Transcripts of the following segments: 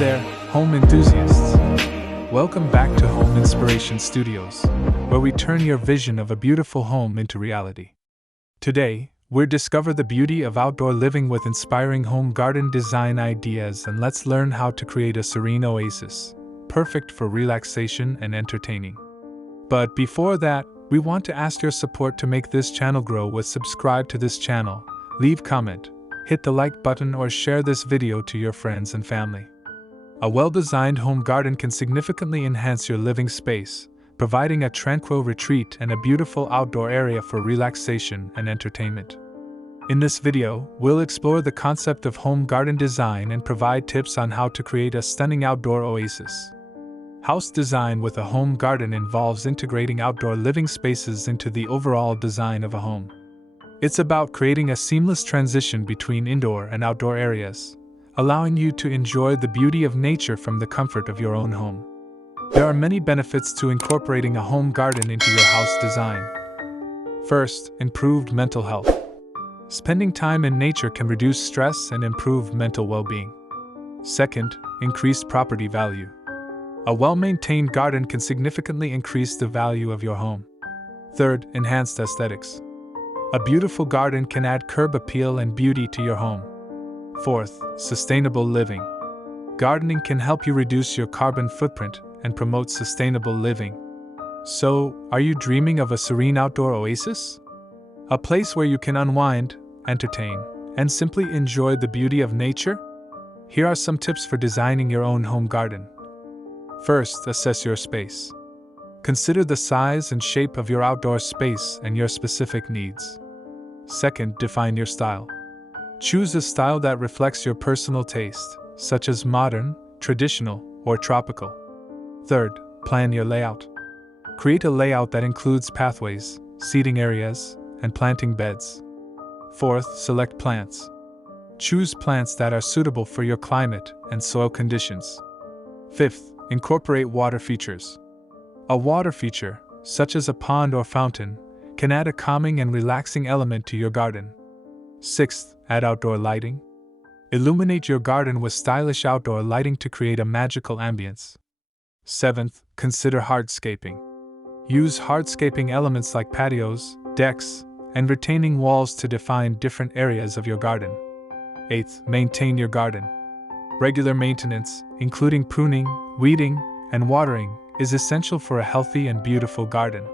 there, home enthusiasts! Welcome back to Home Inspiration Studios, where we turn your vision of a beautiful home into reality. Today, we'll discover the beauty of outdoor living with inspiring home garden design ideas, and let's learn how to create a serene oasis, perfect for relaxation and entertaining. But before that, we want to ask your support to make this channel grow. Subscribe to this channel, leave comment, hit the like button, or share this video to your friends and family. A well-designed home garden can significantly enhance your living space, providing a tranquil retreat and a beautiful outdoor area for relaxation and entertainment. In this video, we'll explore the concept of home garden design and provide tips on how to create a stunning outdoor oasis. House design with a home garden involves integrating outdoor living spaces into the overall design of a home. It's about creating a seamless transition between indoor and outdoor areas, allowing you to enjoy the beauty of nature from the comfort of your own home. There are many benefits to incorporating a home garden into your house design. First, improved mental health. Spending time in nature can reduce stress and improve mental well-being. Second, increased property value. A well-maintained garden can significantly increase the value of your home. Third, enhanced aesthetics. A beautiful garden can add curb appeal and beauty to your home. Fourth, sustainable living. Gardening can help you reduce your carbon footprint and promote sustainable living. So, are you dreaming of a serene outdoor oasis? A place where you can unwind, entertain, and simply enjoy the beauty of nature? Here are some tips for designing your own home garden. First, assess your space. Consider the size and shape of your outdoor space and your specific needs. Second, define your style. Choose a style that reflects your personal taste, such as modern, traditional, or tropical. Third, plan your layout. Create a layout that includes pathways, seating areas, and planting beds. Fourth, select plants. Choose plants that are suitable for your climate and soil conditions. Fifth, incorporate water features. A water feature, such as a pond or fountain, can add a calming and relaxing element to your garden. Sixth, add outdoor lighting. Illuminate your garden with stylish outdoor lighting to create a magical ambience. Seventh, consider hardscaping. Use hardscaping elements like patios, decks, and retaining walls to define different areas of your garden. Eighth, maintain your garden. Regular maintenance, including pruning, weeding, and watering, is essential for a healthy and beautiful garden.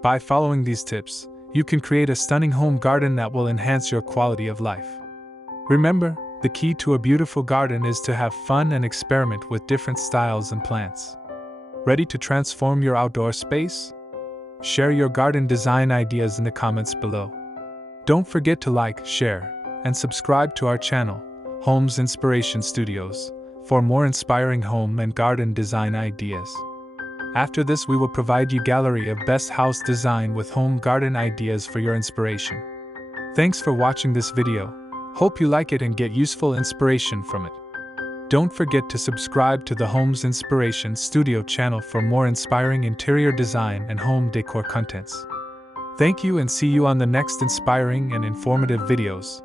By following these tips, you can create a stunning home garden that will enhance your quality of life. Remember, the key to a beautiful garden is to have fun and experiment with different styles and plants. Ready to transform your outdoor space? Share your garden design ideas in the comments below. Don't forget to like, share, and subscribe to our channel, Home's Inspiration Studios, for more inspiring home and garden design ideas. After this, we will provide you a gallery of best house design with home garden ideas for your inspiration. Thanks for watching this video. Hope you like it and get useful inspiration from it. Don't forget to subscribe to the Home's Inspiration Studio channel for more inspiring interior design and home decor contents. Thank you, and see you on the next inspiring and informative videos.